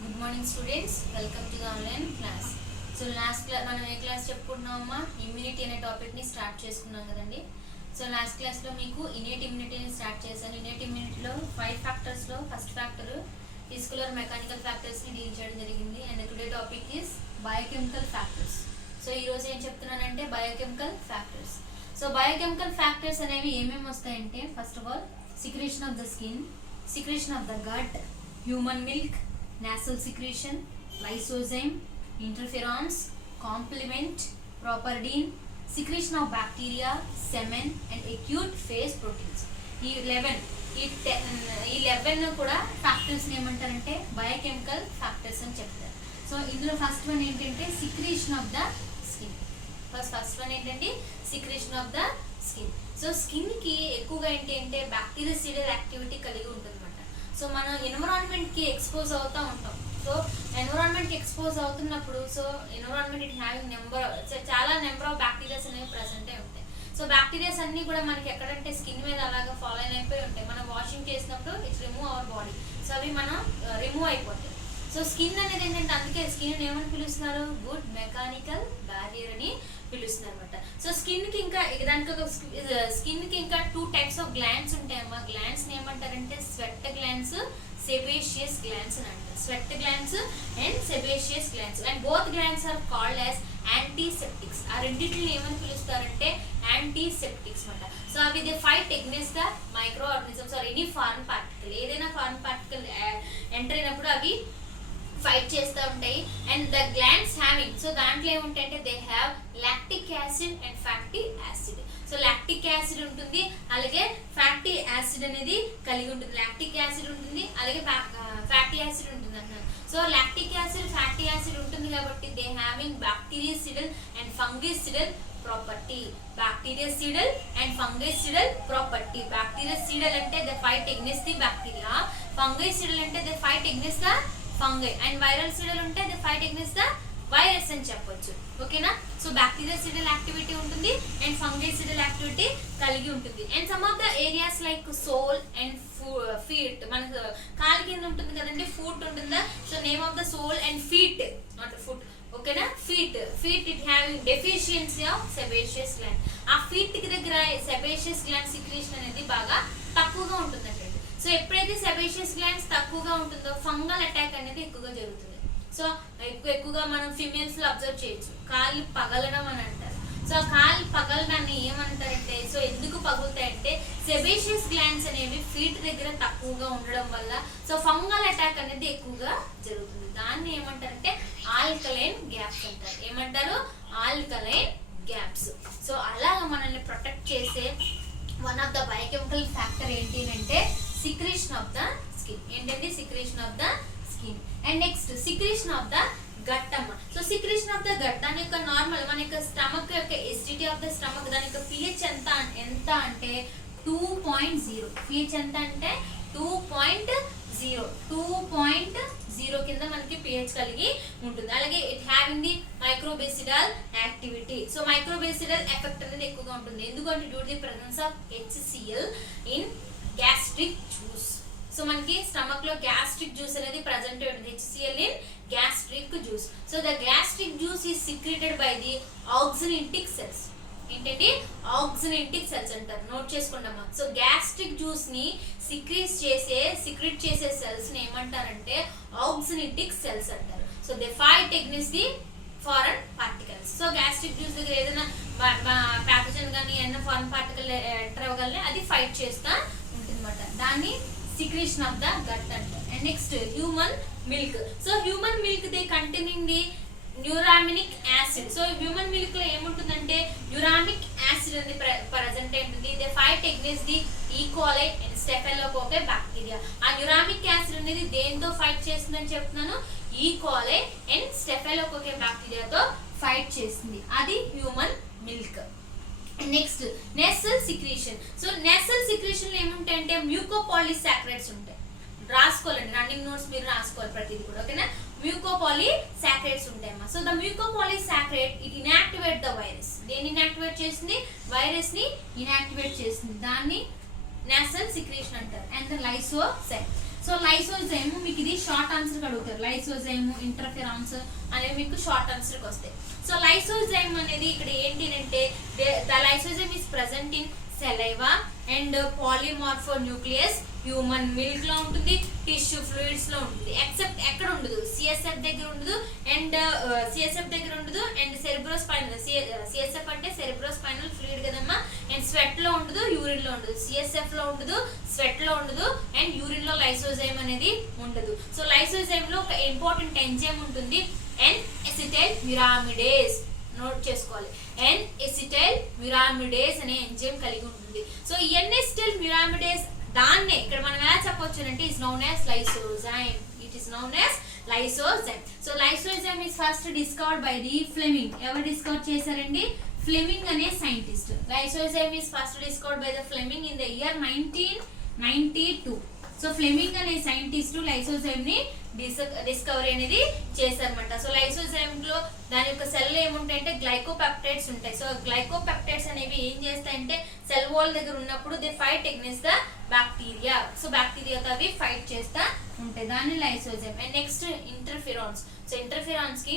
Good morning students, welcome to the online class. So last class మనం ఏ class చెప్పుకుంటున్నామమ్మా? Immunity అనే టాపిక్ని start చేసుకున్నాం కదండి. సో లాస్ట్ క్లాస్లో మీకు ఇనేట్ ఇమ్యూనిటీని స్టార్ట్ చేశాను. ఇనేట్ ఇమ్యూనిటీలో 5 ఫ్యాక్టర్స్లో ఫస్ట్ ఫ్యాక్టర్ ఫిజికల్ మెకానికల్ ఫ్యాక్టర్స్ని డీల్ చేయడం జరిగింది. And today topic is biochemical factors. So ఈరోజు ఏం చెప్తున్నానంటే biochemical factors. So biochemical factors అనేవి ఏమేమి వస్తాయంటే, first of all secretion of the skin, secretion of the gut, human milk, nasal secretion, lysozyme, interferons, complement, properdine, secretion of bacteria, semen and acute phase proteins. ఈ 11 కూడా factors ఏమంటారంటే biochemical factors అని చెప్తారు. So ఇందులో first one ఏంటంటే secretion of the skin. First one ఏంటంటే secretion of the skin. So skin కి ఎక్కువగా ఏంటంటే బ్యాక్టీరియాసిడల్ యాక్టివిటీ కలిగి ఉంటుందన్నమాట. సో మనం ఎన్విరాన్మెంట్ కి ఎక్స్పోజ్ అవుతూ ఉంటాం. సో ఎన్విరాన్మెంట్ కి ఎక్స్పోజ్ అవుతున్నప్పుడు సో ఎన్విరాన్మెంట్ ఇట్ హ్యావింగ్ చాలా నెంబర్ ఆఫ్ బ్యాక్టీరియాస్ అనేవి ప్రెసెంట్ అయి ఉంటాయి. సో బ్యాక్టీరియాస్ అన్ని కూడా మనకి ఎక్కడంటే స్కిన్ మీద అలాగా ఫాలో అయిపోయి ఉంటాయి. మనం వాషింగ్ చేసినప్పుడు it's remove our body. So అవి మనం రిమూవ్ అయిపోతాయి. సో స్కిన్ అనేది ఏంటంటే అందుకే స్కిన్ ఏమని పిలుస్తున్నారు? గుడ్ మెకానికల్ బ్యారియర్ అని పిలుస్తున్నారు అనమాట. సో స్కిన్ కి ఇంకా దానికి ఒక స్కిన్ కి ఇంకా 2 టైప్స్ ఆఫ్ గ్లాండ్స్ ఉంటాయమ్మా. గ్లాండ్స్ ఏమంటారంటే స్వెట్ గ్లాండ్స్, సెబేషియస్ గ్లాండ్స్ అని అంటారు. Sweat glands and sebaceous glands and both glands are called as antiseptics. ఆ రెండింటిని ఏమని పిలుస్తారంటే యాంటీసెప్టిక్స్ అనమాట. సో అవి they fight against the micro organisms or any foreign particle. ఏదైనా ఫారెన్ పార్టికల్ ఎంటర్ అయినప్పుడు అవి ఫైట్ చేస్తూ ఉంటాయి. And the glands having, so దాంట్లో ఏముంటాయంటే they have lactic acid and fatty acid. So lactic acid ఉంటుంది, అలాగే ఫ్యాటీ యాసిడ్ అనేది కలిగి ఉంటుంది. లాక్టిక్ యాసిడ్ ఉంటుంది, అలాగే ఫ్యాటీ యాసిడ్ ఉంటుంది అన్నారు. So lactic acid, fatty acid ఉంటుంది కాబట్టి they having bactericidal and fungicidal property. Bactericidal and fungicidal property. Bactericidal అంటే they fight against the bacteria, fungicidal అంటే they fight against the fungi, and viral cidal ఉంటే they fight against the virus అని చెప్పొచ్చు. ఓకేనా? So bacteria cidal activity ఉంటుంది and fungi cidal activity కలిగి ఉంటుంది. And some of the areas like sole and feet, మన కాలు కింద ఉంటుంది కదండి, ఫుట్ ఉంటుందా? So name of the sole and feet, not foot. ఓకేనా? Feet it having deficiency of sebaceous gland. ఆ ఫీట్ కి దగ్గర సెబేషియస్ గ్లాండ్ సిక్రీషన్ అనేది బాగా తక్కువగా ఉంటుందండి. సో ఎప్పుడైతే సెబేషియస్ గ్లాండ్స్ తక్కువగా ఉంటుందో ఫంగల్ అటాక్ అనేది ఎక్కువగా జరుగుతుంది. సో ఎక్కువగా మనం ఫిమేల్స్ లో అబ్జర్వ్ చేయొచ్చు, కాళ్ళు పగలడం అని అంటారు. సో ఆ కాళ్ళు పగలడాన్ని ఏమంటారంటే, సో ఎందుకు పగులుతాయంటే సెబేషియస్ గ్లాండ్స్ అనేవి ఫీట్ దగ్గర తక్కువగా ఉండడం వల్ల సో ఫంగల్ అటాక్ అనేది ఎక్కువగా జరుగుతుంది. దాన్ని ఏమంటారంటే ఆల్కలైన్ గ్యాప్స్ అంటారు. ఏమంటారు? Alkaline gaps. సో అలాగా మనల్ని ప్రొటెక్ట్ చేసే one of the biochemical factor ఏంటి అంటే సిక్రీషన్ ఆఫ్ ద స్కిన్. ఏంటంటే secretion of the skin. And next secretion of the gut అమ్మ. So secretion of the gut, దాని యొక్క నార్మల్ మన యొక్క స్టమక్ యొక్క ఎసిడిటీ ఆఫ్ ద స్టమక్, దాని యొక్క pH ఎంత అంటే 2.0. pH ఎంత అంటే 2.0 కింద మనకి pH కలిగి ఉంటుంది. అలాగే it having the microbicidal activity. So microbicidal effect అనేది ఎక్కువగా ఉంటుంది. ఎందుకంటే due to the presence of HCl in gastric juice. So మనకి స్టమక్ లో గ్యాస్ట్రిక్ జ్యూస్ అనేది ప్రెసెంట్ ఉంటుంది, HCl in gastric juice. So the gastric juice is secreted by the oxyntic cells. ఏంటంటే oxyntic cells అంటారు, నోట్ చేసుకుంటామా. So gastric juice ని secrete చేసే cells ని ఏమంటారంటే ఆక్సినిటిక్ సెల్స్ అంటారు. So they fight against the foreign particles. So gastric juice దగ్గర ఏదైనా ప్యాథోజన్ కానీ ఏదైనా ఫారెన్ పార్టికల్ ఎంటర్ అవ్వగలనే అది ఫైట్ చేస్తా ఉంటుందన్నమాట. దాన్ని సిక్రీషన్ ఆఫ్ ద గట్ అంటారు. And next human milk. So human milk they containing the neuraminic acid. So human milk లో ఏముంటుందంటే న్యూరామిక్ యాసిడ్ అనేది ప్రెసెంట్ ఉంటుంది. They fight against the E coli and staphylococci bacteria. ఆ neuraminic acid అనేది దేంతో fight చేస్తుందని చెప్తున్నాను? ఈకోలై అండ్ స్టెఫెలోకోకై బ్యాక్టీరియాతో ఫైట్ చేస్తుంది. అది human milk. Next nasal secretion. So nasal secretion లో ఏముంటాయంటే మ్యూకోపాలిసాకరైడ్స్ ఉంటాయి. రాసుకోవాలండి, రన్నింగ్ నోట్స్ మీరు రాసుకోవాలి ప్రతిదీ కూడా. ఓకేనా? మ్యూకోపాలిసాకరైడ్స్ ఉంటాయమ్మా. So the mucopolysaccharide it inactivate the virus. దేన్ని ఇన్యాక్టివేట్ చేస్తుంది? వైరస్ ని ఇన్యాక్టివేట్ చేస్తుంది. దాన్ని నేసల్ సిక్రీషన్ అంటారు. And the lysozyme. So lysozyme మీకు ఇది షార్ట్ ఆన్సర్ అడుగుతారు. లైసోజైమ్, ఇంటర్ఫెరాన్స్ అనేవి మీకు షార్ట్ ఆన్సర్కి వస్తాయి. సో లైసోజైమ్ అనేది ఇక్కడ ఏంటి అంటే the lysozyme is present in saliva and polymorphonucleus, human milk లో ఉంటుంది, టిష్యూ ఫ్లూయిడ్స్ లో ఉంటుంది. ఎక్సెప్ట్ ఎక్కడ ఉండదు, సిఎస్ఎఫ్ దగ్గర ఉండదు అండ్ సెరిబ్రోస్పైనల్. సిఎస్ఎఫ్ అంటే సెరిబ్రోస్పైనల్ ఫ్లూయిడ్ కదమ్మా. అండ్ స్వెట్ లో ఉండదు, యూరిన్ లో ఉండదు. సిఎస్ఎఫ్ లో ఉండదు, స్వెట్ లో ఉండదు అండ్ యూరిన్ లో లైసోజైమ్ అనేది ఉండదు. సో లైసోజైమ్ లో ఒక ఇంపార్టెంట్ ఎంజైమ్ ఉంటుంది, ఎన్ ఎసిటైల్ మ్యూరామిడేస్. నోట్ చేసుకోవాలి, ఎన్ ఎసిటైల్ మ్యూరామిడేస్ అనే ఎంజైమ్ కలిగి ఉంటుంది. సో ఈ ఎన్ ఎసిటైల్ మ్యూరామిడేస్ దాన్నే ఇక్కడ మనం ఎలా చెప్పొచ్చు అంటే is known as lysozyme. It is known as lysozyme. So lysozyme is first discovered by the Fleming. ఎవరు డిస్కవర్ చేశారండి? ఫ్లెమింగ్ అనే scientist. Lysozyme is first discovered by the Fleming in the year 1992. So Fleming అనే scientist lysozyme ని discovery అనేది చేశారన్నమాట. So lysozyme లో దాని యొక్క సెల్ ఏముంటాయంటే గ్లైకోపెప్టైడ్స్ ఉంటాయి. సో గ్లైకోపెప్టైడ్స్ అనేవి ఏం చేస్తాయంటే సెల్ వాల్ దగ్గర ఉన్నప్పుడు they fight against the bacteria. So బ్యాక్టీరియాతో అవి ఫైట్ చేస్తా ఉంటాయి, దాన్ని lysozyme. And next interferons. So interferons కి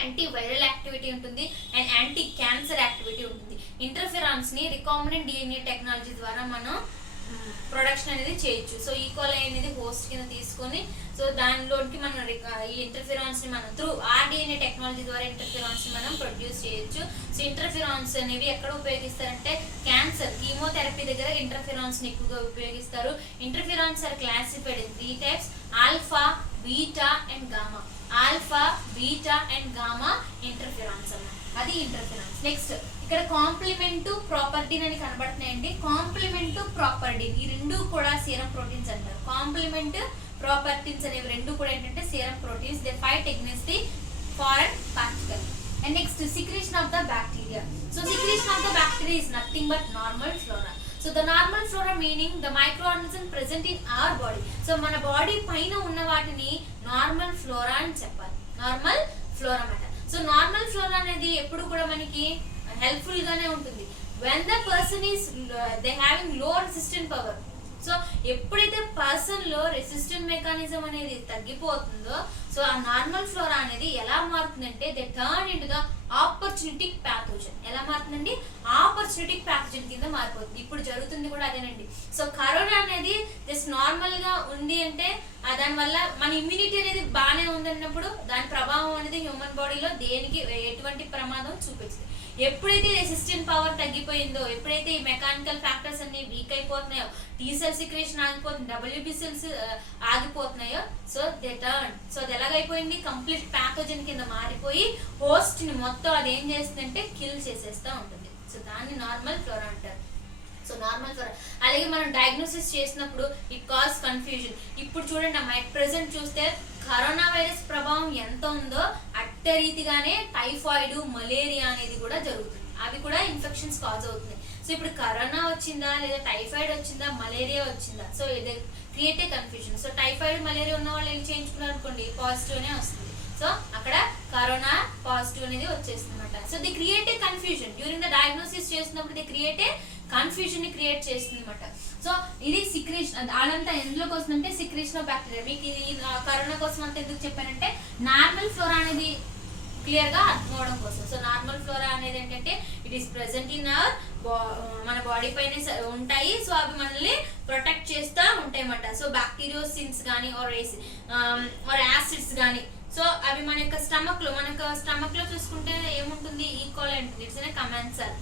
యాంటీ వైరల్ యాక్టివిటీ ఉంటుంది అండ్ యాంటీ క్యాన్సర్ యాక్టివిటీ ఉంటుంది. ఇంటర్ఫిరాన్స్ ని రికాంబినెంట్ డిఎన్ఏ టెక్నాలజీ ద్వారా మనం ప్రొడక్షన్ అనేది చేయొచ్చు. సో ఈకోలై అనేది హోస్ట్ కింద తీసుకొని సో దానిలోకి మనం ఈ ఇంటర్ఫిరాన్స్ ని మనం త్రూ ఆర్డిఎన్ఏ టెక్నాలజీ ద్వారా ఇంటర్ఫిరాన్స్ ని మనం ప్రొడ్యూస్ చేయొచ్చు. సో ఇంటర్ఫిరాన్స్ అనేవి ఎక్కడ ఉపయోగిస్తారంటే క్యాన్సర్, కీమోథెరపీ దగ్గర ఇంటర్ఫిరాన్స్ ని ఎక్కువగా ఉపయోగిస్తారు. Interferons are classified in 3 types: alpha, beta and gamma. Alpha, beta and gamma interferons అన్నమాట. అది ఇంటర్ఫిరాన్స్. నెక్స్ట్ ఇక్కడ కాంప్లిమెంట్ ప్రాపర్టీన్ అని కనబడుతున్నాయండి. కాంప్లిమెంట్ ప్రాపర్టీన్ ఈ రెండు కూడా సీరం ప్రోటీన్స్ అంటారు. కాంప్లిమెంట్ ప్రాపర్టీన్స్ అనేవి రెండు కూడా ఏంటంటే serum proteins. They fight against the foreign particle. And next secretion of the bacteria. So secretion of the bacteria is nothing but normal flora. So the normal flora meaning the microorganism present in our body. So మన body పైన ఉన్న వాటిని normal flora అని చెప్పాలి. Normal flora అన్నమాట. So normal flora అనేది ఎప్పుడు కూడా మనకి హెల్ప్ఫుల్ గానే ఉంటుంది. When the person is they having low resistant power. So ఎప్పుడైతే పర్సన్ లో రెసిస్టెంట్ మెకానిజం అనేది తగ్గిపోతుందో సో ఆ నార్మల్ ఫ్లోరా అనేది ఎలా మారుతుందంటే they turn into the opportunistic pathogen. ఎలా మారుతుందండి? ఆపర్చునిటిక్ ప్యాథోజన్ కింద మారిపోతుంది. ఇప్పుడు జరుగుతుంది కూడా అదేనండి. సో కరోనా అనేది జస్ట్ నార్మల్ గా ఉంది అంటే దానివల్ల మన ఇమ్యూనిటీ అనేది బాగానే ఉందన్నప్పుడు దాని ప్రభావం అనేది హ్యూమన్ బాడీలో దేనికి ఎటువంటి ప్రమాదం చూపించదు. ఎప్పుడైతే రెసిస్టెంట్ పవర్ తగ్గిపోయిందో, ఎప్పుడైతే ఈ మెకానికల్ ఫ్యాక్టర్స్ అన్ని వీక్ అయిపోతున్నాయో, టీ సెల్ సిక్రేషన్ ఆగిపోతుంది, డబ్ల్యూబీ సెల్స్ ఆగిపోతున్నాయో సో దే టర్న్. సో అది ఎలాగైపోయింది? కంప్లీట్ ప్యాథోజన్ కింద మారిపోయి హోస్ట్ ని మొత్తం అది ఏం చేస్తుందంటే కిల్ చేసేస్తూ ఉంటుంది. సో దాన్ని నార్మల్ ఫ్లోరా అంటారు. So normal flora. అలాగే మనం డయాగ్నోసిస్ చేసినప్పుడు ఇట్ కాజ్ కన్ఫ్యూజన్. ఇప్పుడు చూడండి అమ్మా, ఎట్ ప్రెసెంట్ చూస్తే కరోనా వైరస్ ప్రభావం ఎంత ఉందో అట్ట రీతిగానే టైఫాయిడ్, మలేరియా అనేది కూడా జరుగుతుంది. అవి కూడా ఇన్ఫెక్షన్స్ కాజ్ అవుతుంది. సో ఇప్పుడు కరోనా వచ్చిందా లేదా టైఫాయిడ్ వచ్చిందా మలేరియా వచ్చిందా? సో ఇది create a confusion. So typhoid, malaria ఉన్న వాళ్ళు వెళ్ళి చేయించుకున్నారు అనుకోండి పాజిటివ్ అనే వస్తుంది. సో అక్కడ కరోనా పాజిటివ్ అనేది వచ్చేస్తుంది అనమాట. So the create a confusion during the diagnosis చేసినప్పుడు ది క్రియేట్ ఏ కన్ఫ్యూజన్ ని క్రియేట్ చేస్తుంది అనమాట. సో ఇది సిక్రేషన్. అదంతా ఎందులోకి వస్తుందంటే సిక్రేషన్ ఆఫ్ బ్యాక్టీరియా. మీకు ఇది కరోనా కోసం అంతా ఎందుకు చెప్పానంటే నార్మల్ ఫ్లోరా అనేది క్లియర్ గా అర్థం అవడం కోసం. సో నార్మల్ ఫ్లోరా అనేది ఏంటంటే it is present in our మన బాడీ పైన ఉంటాయి. సో అవి మనల్ని ప్రొటెక్ట్ చేస్తూ ఉంటాయి అన్నమాట. సో బ్యాక్టీరియోసిన్స్ కానీ ఆర్ యాసిడ్స్ కానీ సో అవి మన యొక్క స్టమక్ లో చూసుకుంటే ఏముంటుంది? ఈకోలై ఉంటుంది. ఇట్స్ అనే కమెన్సల్.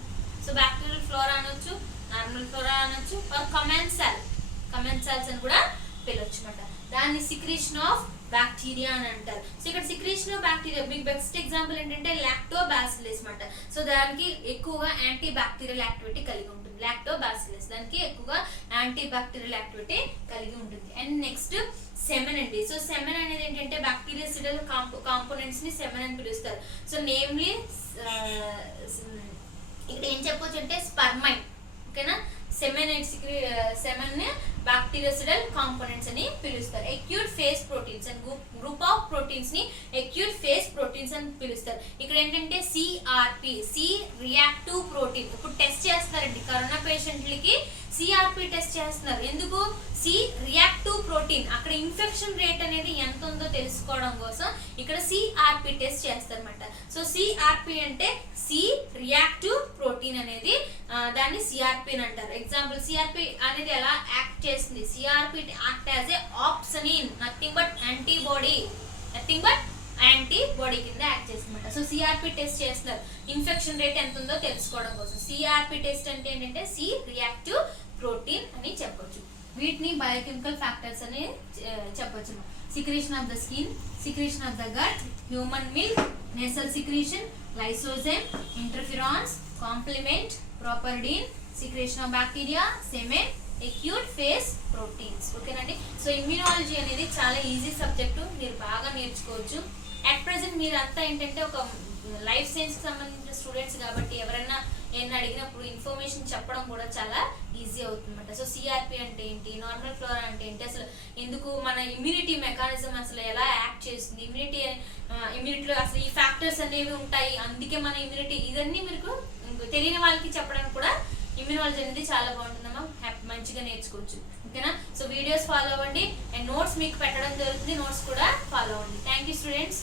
సో బ్యాక్టీరియల్ ఫ్లోరా అనొచ్చు, నార్మల్ ఫ్లోరా అనొచ్చు, ఆర్ కమెన్సల్స్ అని కూడా పిలవచ్చు అన్నమాట. దాన్ని సిక్రేషన్ ఆఫ్ బ్యాక్టీరియా అని అంటారు. సో ఇక్కడ సిక్రేషన్ ఆఫ్ బ్యాక్టీరియా మీకు బెస్ట్ ఎగ్జాంపుల్ ఏంటంటే లాక్టోబాసిల్లస్ అన్నమాట. సో దానికి ఎక్కువగా యాంటీ బ్యాక్టీరియల్ యాక్టివిటీ కలిగి ఉంటుంది. లాక్టోబాసిల్లస్ దానికి ఎక్కువగా యాంటీ బ్యాక్టీరియల్ యాక్టివిటీ కలిగి ఉంటుంది. అండ్ నెక్స్ట్ సెమెన్ అండి. సో సెమెన్ అనేది ఏంటంటే బ్యాక్టీరియాసిడల్ కాంపోనెంట్స్ ని సెమెన్ అని పిలుస్తారు. సో నేమ్లీ ఇక్కడ ఏం చెప్పొచ్చు అంటే స్పర్మైన్. ఓకేనా? సెమెన్ బ్యాక్టీరియోసిడల్ కాంపోనెంట్స్ అని పిలుస్తారు. Acute phase proteins and group of proteins ని అక్యూట్ ఫేజ్ ప్రోటీన్స్ అని పిలుస్తారు. ఇక్కడ ఏంటంటే సిఆర్పి, సి రియాక్టివ్ ప్రోటీన్. ఇప్పుడు టెస్ట్ చేస్తున్నారండి కరోనా పేషెంట్లకి, సిఆర్పి టెస్ట్ చేస్తున్నారు. ఎందుకు? సి రియాక్టివ్ ప్రోటీన్, అక్కడ ఇన్ఫెక్షన్ రేట్ అనేది ఎంత ఉందో తెలుసుకోవడం కోసం ఇక్కడ సిఆర్పి టెస్ట్ చేస్తారన్నమాట. సో సిఆర్పి అంటే సి రియాక్టివ్ ప్రోటీన్ అనేది దాన్ని సిఆర్పి అని అంటారు. ఎగ్జాంపుల్ సిఆర్పి అనేది ఎలా యాక్ట్ చేస్తుంది? CRP act as a opsonin, nothing but antibody, nothing but antibody కింద యాక్ట్ చేస్తుందన్నమాట. సో సిఆర్పి టెస్ట్ చేస్తున్నారు ఇన్ఫెక్షన్ రేట్ ఎంత ఉందో తెలుసుకోవడం కోసం. సిఆర్పి టెస్ట్ అంటే ఏంటంటే సి రియాక్టివ్ ప్రోటీన్ అని చెప్పొచ్చు. వీటిని బయోకెమికల్ ఫ్యాక్టర్స్ అని చెప్పొచ్చు. Secretion of the skin, secretion of the gut, human milk, nasal secretion, lysozyme, interferons, complement, properdin, secretion of bacteria, semen, acute phase proteins. ఓకేనండి. సో ఇమ్యూనాలజీ అనేది చాలా ఈజీ సబ్జెక్టు, మీరు బాగా నేర్చుకోవచ్చు. అట్ ప్రెసెంట్ మీరు అంతా ఏంటంటే ఒక లైఫ్ సైన్స్ కి సంబంధించిన స్టూడెంట్స్ కాబట్టి ఎవరైనా ఏమైనా అడిగినప్పుడు ఇన్ఫర్మేషన్ చెప్పడం కూడా చాలా ఈజీ అవుతుందన్నమాట. సో సిఆర్పి అంటే ఏంటి, నార్మల్ ఫ్లోరా అంటే ఏంటి, అసలు ఎందుకు మన ఇమ్యూనిటీ మెకానిజం అసలు ఎలా యాక్ట్ చేస్తుంది, ఇమ్యూనిటీలో అసలు ఈ ఫ్యాక్టర్స్ అనేవి ఉంటాయి, అందుకే మన ఇమ్యూనిటీ, ఇవన్నీ మీకు తెలియని వాళ్ళకి చెప్పడానికి కూడా ఇమ్యూనాలజీ అనేది చాలా బాగుంటుందమ్మా. మంచిగా నేర్చుకోవచ్చు. ఓకేనా. సో వీడియోస్ ఫాలో అవ్వండి అండ్ నోట్స్ మీకు పెట్టడం జరుగుతుంది, నోట్స్ కూడా ఫాలో అవ్వండి. Thank you students.